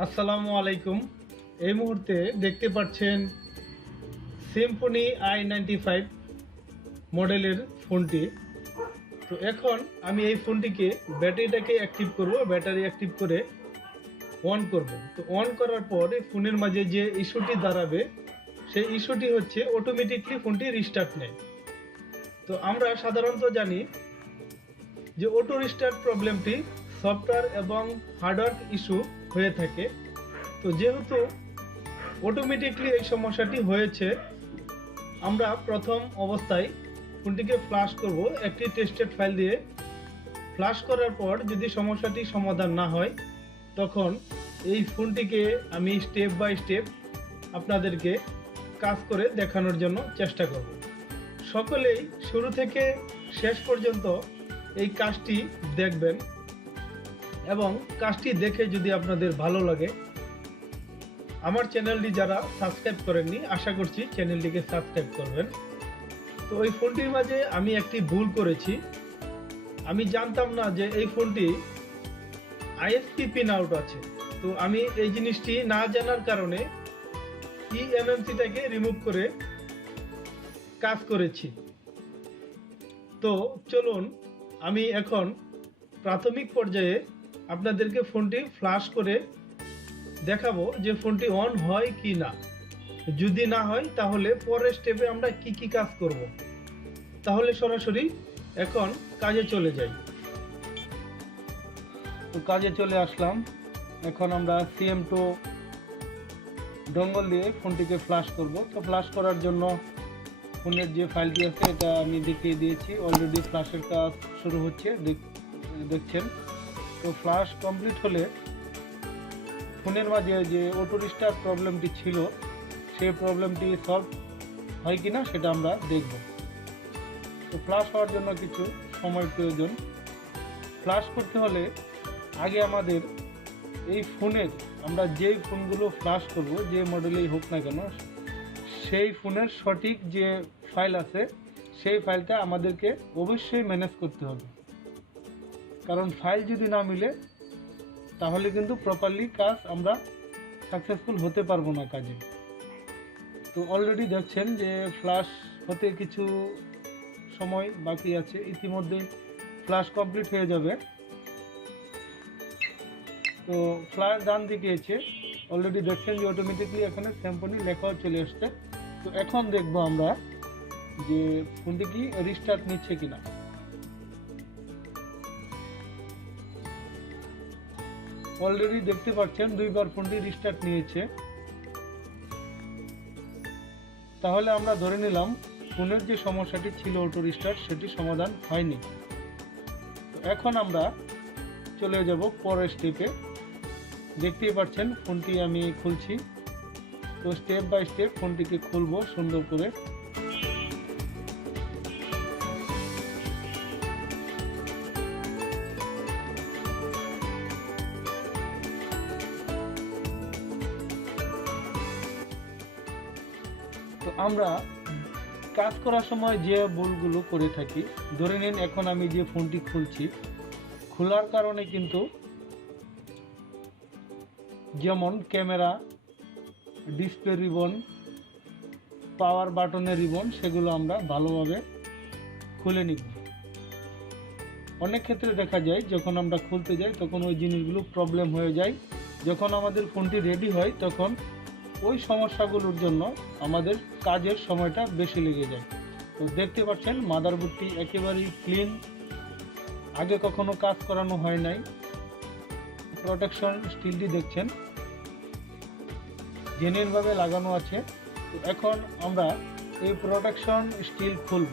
আসসালামু আলাইকুম। এই মুহূর্তে দেখতে পাচ্ছেন সিম্ফনি i95 মডেলের ফোনটি। তো এখন আমি এই ফোনটিকে ব্যাটারিটাকে অ্যাক্টিভ করব, ব্যাটারি অ্যাক্টিভ করে অন করব। তো অন করার পর এই ফোনের মাঝে যে ইস্যুটি দাঁড়াবে সেই ইস্যুটি হচ্ছে অটোমেটিকলি ফোনটি রিস্টার্ট নেয়। তো আমরা সাধারণত জানি যে অটো রিস্টার্ট প্রবলেমটি সফটওয়্যার এবং হার্ডওয়্যার ইস্যু হয়ে থাকে। তো যেহেতু অটোমেটিকলি এই সমস্যাটি হয়েছে, আমরা প্রথম অবস্থায় ফোনটিকে ফ্লাশ করব একটি টেস্টেড ফাইল দিয়ে। ফ্লাশ করার পর যদি সমস্যাটি সমাধান না হয় তখন এই ফোনটিকে আমি স্টেপ বাই স্টেপ আপনাদেরকে কাজ করে দেখানোর জন্য চেষ্টা করব। সকলেই শুরু থেকে শেষ পর্যন্ত এই কাজটি দেখবেন এবং কাজটি দেখে যদি আপনাদের ভালো লাগে, আমার চ্যানেলটি যারা সাবস্ক্রাইব করেননি আশা করছি চ্যানেলটিকে সাবস্ক্রাইব করবেন। তো এই ফোনটির মাঝে আমি একটি ভুল করেছি। আমি জানতাম না যে এই ফোনটি আইএসপি পিন আউট আছে। তো আমি এই জিনিসটি না জানার কারণে ইএমএমসিটাকে রিমুভ করে কাজ করেছি। তো চলুন আমি এখন প্রাথমিক পর্যায়ে আপনাদেরকে ফোনটি ফ্লাশ করে দেখাবো যে ফোনটি অন হয় কি না। যদি না হয় তাহলে পরের স্টেপে আমরা কি কি কাজ করব। তাহলে সরাসরি এখন কাজে চলে যাই। তো কাজে চলে আসলাম। এখন আমরা CM2 ডঙ্গল দিয়ে ফোনটিকে ফ্লাশ করব। তো ফ্লাশ করার জন্য ফোনের যে ফাইলটি আছে এটা আমি দেখিয়ে দিয়েছি। অলরেডি ফ্লাশের কাজ শুরু হচ্ছে, দেখছেন। তো ফ্লাশ কমপ্লিট হলে ফোনের মাঝে যে অটো রিস্টার্ট প্রবলেমটি ছিল সেই প্রবলেমটি সলভ হয় কিনা সেটা আমরা দেখব। তো ফ্লাশ হওয়ার জন্য কিছু সময় প্রয়োজন। ফ্লাশ করতে হলে আগে আমাদের এই ফোনের, আমরা যেই ফোনগুলো ফ্লাশ করব, যে মডেলেই হোক না কেন, সেই ফোনের সঠিক যে ফাইল আছে সেই ফাইলটা আমাদেরকে অবশ্যই ম্যানেজ করতে হবে। কারণ ফাইল যদি না মিলে তাহলে কিন্তু প্রপারলি কাজ আমরা সাকসেসফুল হতে পারবো না কাজে। তো অলরেডি দেখছেন যে ফ্লাশ হতে কিছু সময় বাকি আছে, ইতিমধ্যেই ফ্লাশ কমপ্লিট হয়ে যাবে। তো ফ্লাশ ডান দিকে আছে, অলরেডি দেখছেন যে অটোমেটিকলি এখানে সিম্ফনি লেখাও চলে আসছে। তো এখন দেখবো আমরা যে ফোনটি কি রিস্টার্ট নিচ্ছে কিনা। অলরেডি দেখতে পাচ্ছেন দুইবার ফোনটি রিস্টার্ট নিয়েছে। তাহলে আমরা ধরে নিলাম ফোনের যে সমস্যাটি ছিল অটো রিস্টার্ট সেটি সমাধান হয়নি। তো এখন আমরা চলে যাব পরের স্টেপে। দেখতেই পাচ্ছেন ফোনটি আমি খুলছি। তো স্টেপ বাই স্টেপ ফোনটিকে খুলবো সুন্দর করে। তো আমরা কাজ করার সময় যে ভুলগুলো করে থাকি, ধরে নিন এখন আমি যে ফোনটি খুলছি, খোলার কারণে কিন্তু যেমন ক্যামেরা, ডিসপ্লে রিবন, পাওয়ার বাটনের রিবন, সেগুলো আমরা ভালোভাবে খুলে নিব। অনেক ক্ষেত্রে দেখা যায় যখন আমরা খুলতে যাই তখন ওই জিনিসগুলো প্রবলেম হয়ে যায়। যখন আমাদের ফোনটি রেডি হয় তখন ওই সমস্যাগুলোর জন্য আমাদের কাজের সময়টা বেশি লেগে যায়। তো দেখতে পাচ্ছেন মাদারবোর্ডটি একেবারেই ক্লিন, আগে কখনো কাজ করানো হয় নাই। প্রোটেকশন স্টিলটি দেখছেন জেনুইনভাবে লাগানো আছে। তো এখন আমরা এই প্রোটেকশন স্টিল খুলব।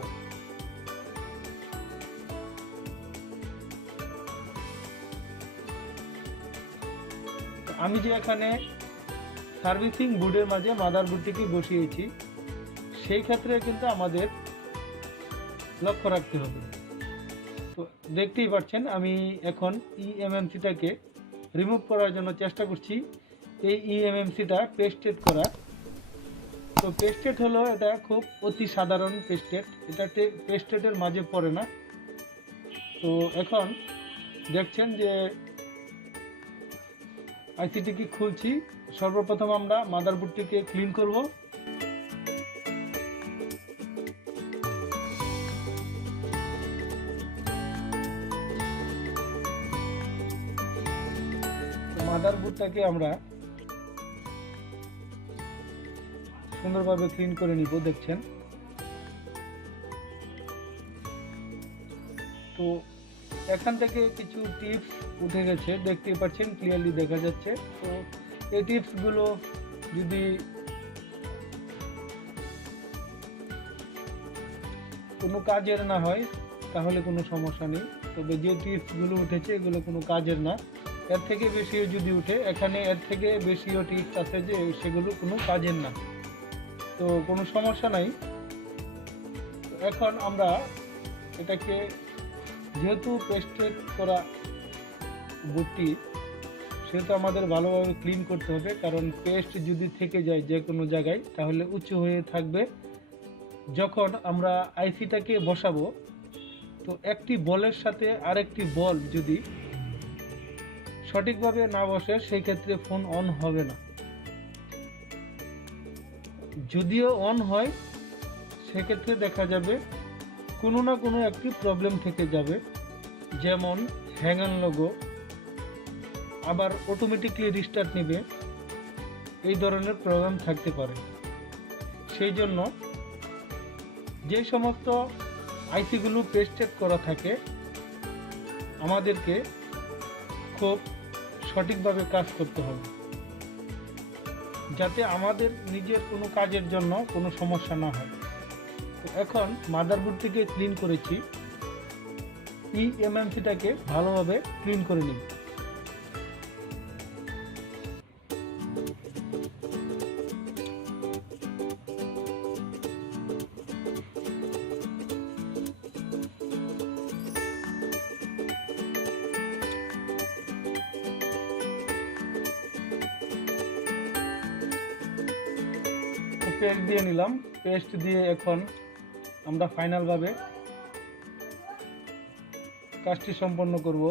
আমি যে এখানে সার্ভিসিং বোর্ডের মাঝে মাদারবোর্ডটিকে বসিয়েছি সেই ক্ষেত্রে কিন্তু আমাদের লক্ষ্য রাখতে হবে। তো দেখতেই পাচ্ছেন আমি এখন ইএমএমসিটাকে রিমুভ করার জন্য চেষ্টা করছি। এই ইএমএমসিটা পেস্টেড করা। তো পেস্টেড হলো, এটা খুব অতি সাধারণ পেস্টেড, এটা পেস্টেডের মাঝে পড়ে না। তো এখন দেখছেন যে আইসিটিকে খুলছি। সর্বপ্রথম আমরা মাদারবোর্ডটিকে ক্লিন করব। মাদারবোর্ডটাকে আমরা সুন্দরভাবে ক্লিন করে নিব। দেখছেন তো এখান থেকে কিছু টিপস উঠে গেছে, দেখতে পাচ্ছেন, ক্লিয়ারলি দেখা যাচ্ছে। তো এই টিপসগুলো যদি কোনো কাজের না হয় তাহলে কোনো সমস্যা নেই, তবে যে টিপসগুলো উঠেছে এগুলো কোনো কাজের না। এর থেকে বেশিও যদি উঠে, এখানে এর থেকে বেশিও টিপস আছে যে সেগুলো কোনো কাজের না, তো কোনো সমস্যা নাই। এখন আমরা এটাকে, যেহেতু পেস্টেড করা বুটটি, সেহেতু আমাদের ভালোভাবে ক্লিন করতে হবে, কারণ পেস্ট যদি থেকে যায় যে কোনো জায়গায় তাহলে উঁচু হয়ে থাকবে। যখন আমরা আইসিটাকে বসাবো, তো একটি বলের সাথে আরেকটি বল যদি সঠিকভাবে না বসে সেই ক্ষেত্রে ফোন অন হবে না। যদিও অন হয় সেক্ষেত্রে দেখা যাবে কোনো না কোনো একটি প্রবলেম থেকে যাবে, যেমন হ্যাং লোগো, আবার অটোমেটিকলি রিস্টার্ট নেবে, এই ধরনের প্রবলেম থাকতে পারে। সেই জন্য যে সমস্ত আইসিগুলো পেস্টেড করা থাকে আমাদেরকে খুব সঠিকভাবে কাজ করতে হবে, যাতে আমাদের নিজের কোনো কাজের জন্য কোনো সমস্যা না হয়। তো এখন মাদারবোর্ডটিকে ক্লিন করেছি, ইএমএমসিটাকে ভালোভাবে ক্লিন করে নিন। পেস্ট দিয়ে নিলাম। পেস্ট দিয়ে এখন আমরা ফাইনালভাবে কাজটি সম্পন্ন করব।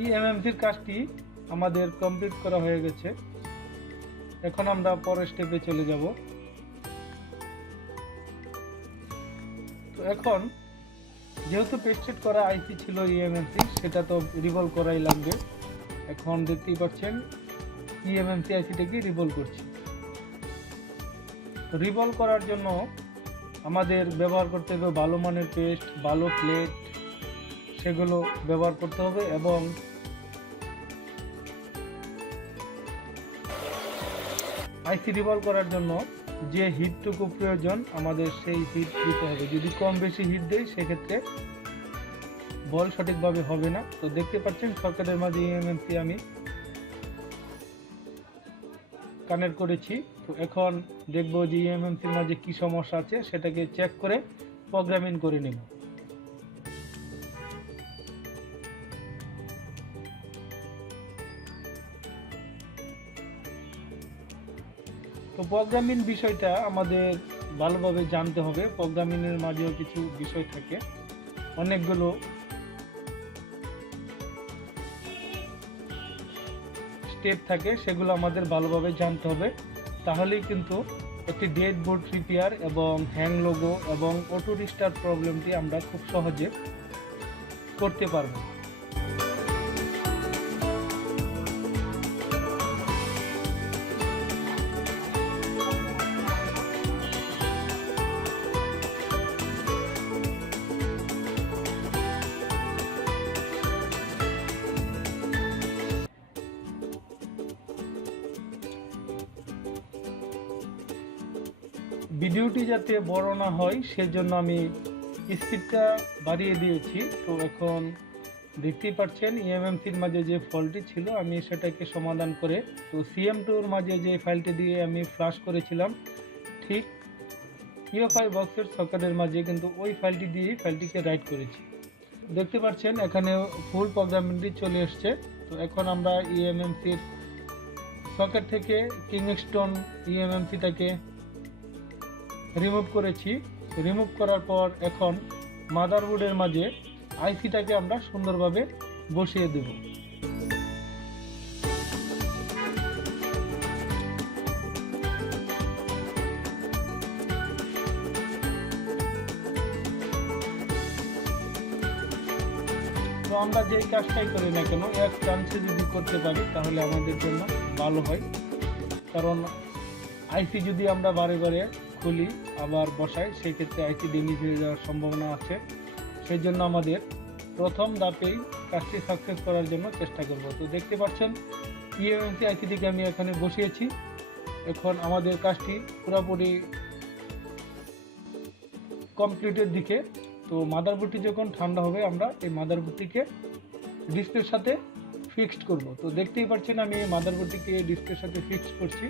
ইএমএমসির কাজটি আমাদের কমপ্লিট করা হয়ে গেছে। এখন আমরা পরের স্টেপে চলে যাব। তো এখন যেহেতু পেস্টেড করা আইসি ছিল ইএমএমসি, সেটা তো রিভলভ করাই লাগবে। এখন দেখতেই পাচ্ছেন ইএমএমসি আইসিটাকে রিভলভ করছি। তো রিভলভ করার জন্য আমাদের ব্যবহার করতে হবে ভালো মানের পেস্ট, ভালো প্লেট, সেগুলো ব্যবহার করতে হবে, এবং আইসি রিভলভ করার জন্য যে হিটটুকু প্রয়োজন আমাদের সেই হিট দিতে হবে। যদি কম বেশি হিট দেয় সেক্ষেত্রে বল সঠিকভাবে হবে না। তো দেখতে পাচ্ছেন সকেটের মাঝে ইএমএমসি আমি কানেক্ট করেছি। তো এখন দেখব যে ইএমএমসির মাঝে কি সমস্যা আছে সেটাকে চেক করে প্রোগ্রামিং করে নেব। তো প্রোগ্রামিং বিষয়টা আমাদের ভালোভাবে জানতে হবে। প্রোগ্রামিংয়ের মাঝেও কিছু বিষয় থাকে, অনেকগুলো স্টেপ থাকে, সেগুলো আমাদের ভালোভাবে জানতে হবে। তাহলেই কিন্তু একটি ডেড বোর্ড রিপেয়ার এবং হ্যাং লোগো এবং অটো রিস্টার্ট প্রবলেমটি আমরা খুব সহজে করতে পারবো। ভিডিওটি যাতে বড় না হয় সেজন্য আমি স্পিডটা বাড়িয়ে দিয়েছি। তো এখন দেখতেই পাচ্ছেন ইএমএমসির মাঝে যে ফল্টটি ছিল আমি সেটাকে সমাধান করে, তো সিএম2-র মাঝে যে ফাইলটি দিয়ে আমি ফ্লাশ করেছিলাম, ঠিক ইউএফআই বক্সের সকেটের মাঝে কিন্তু ওই ফাইলটি দিয়ে ফাইলটিকে রাইট করেছি। দেখতে পাচ্ছেন এখানে ফুল প্রোগ্রামিংটি চলে এসছে। তো এখন আমরা ইএমএমসির সকেট থেকে কিংস্টোন ইএমএমসিটাকে রিমুভ করেছি। তো রিমুভ করার পর এখন মাদারবোর্ডের মাঝে আইসিটাকে আমরা সুন্দরভাবে বসিয়ে দেব। তো আমরা যেই কাজটাই করি না কেন এক চান্সে যদি করতে পারি তাহলে আমাদের জন্য ভালো হয়, কারণ আইসি যদি আমরা বারে বারে খুলি আবার বসাই সেক্ষেত্রে আইসি ড্যামেজ হয়ে যাওয়ার সম্ভাবনা আছে। সেই জন্য আমাদের প্রথম ধাপেই কাজটি সাকসেস করার জন্য চেষ্টা করব। তো দেখতে পাচ্ছেন ইএমএমসি আইসিটিকে আমি এখানে বসিয়েছি। এখন আমাদের কাজটি পুরোপুরি কমপ্লিটের দিকে। তো মাদারবোর্ডটি যখন ঠান্ডা হবে আমরা এই মাদারবোর্ডটিকে ডিসপ্লের সাথে ফিক্সড করব। তো দেখতেই পাচ্ছেন আমি এই মাদারবোর্ডটিকে ডিসপ্লের সাথে ফিক্সড করছি।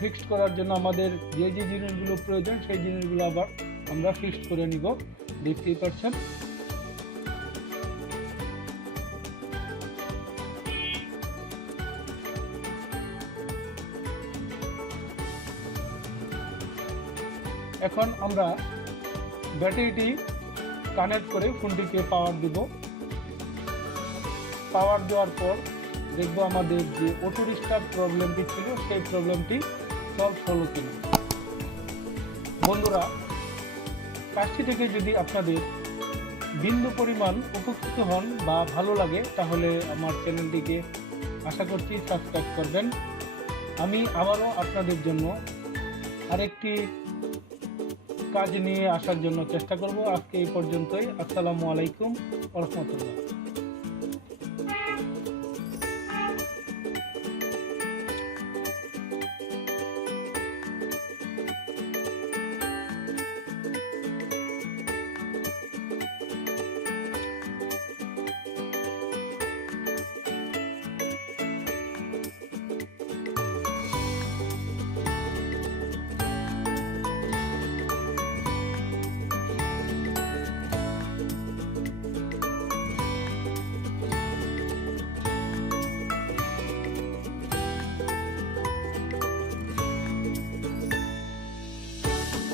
ফিক্সড করার জন্য আমাদের যে যে জিনিসগুলো প্রয়োজন সেই জিনিসগুলো আবার আমরা ফিক্সড করে নিব। দেখতেই পাচ্ছেন এখন আমরা ব্যাটারিটি কানেক্ট করে ফোনটিকে পাওয়ার দেব। পাওয়ার দেওয়ার পর দেখব আমাদের যে অটো রিস্টার্ট প্রবলেমটি ছিল সেই প্রবলেমটি সলভ হলো কিনা। বন্ধুরা, কাজটি থেকে যদি আপনাদের বিন্দু পরিমাণ উপকৃত হন বা ভালো লাগে তাহলে আমার চ্যানেলটিকে আশা করছি সাবস্ক্রাইব করবেন। আমি আবারও আপনাদের জন্য আরেকটি কাজ নিয়ে আসার জন্য চেষ্টা করব। আজকে এই পর্যন্তই। আসসালামু আলাইকুম ওয়া রাহমাতুল্লাহ।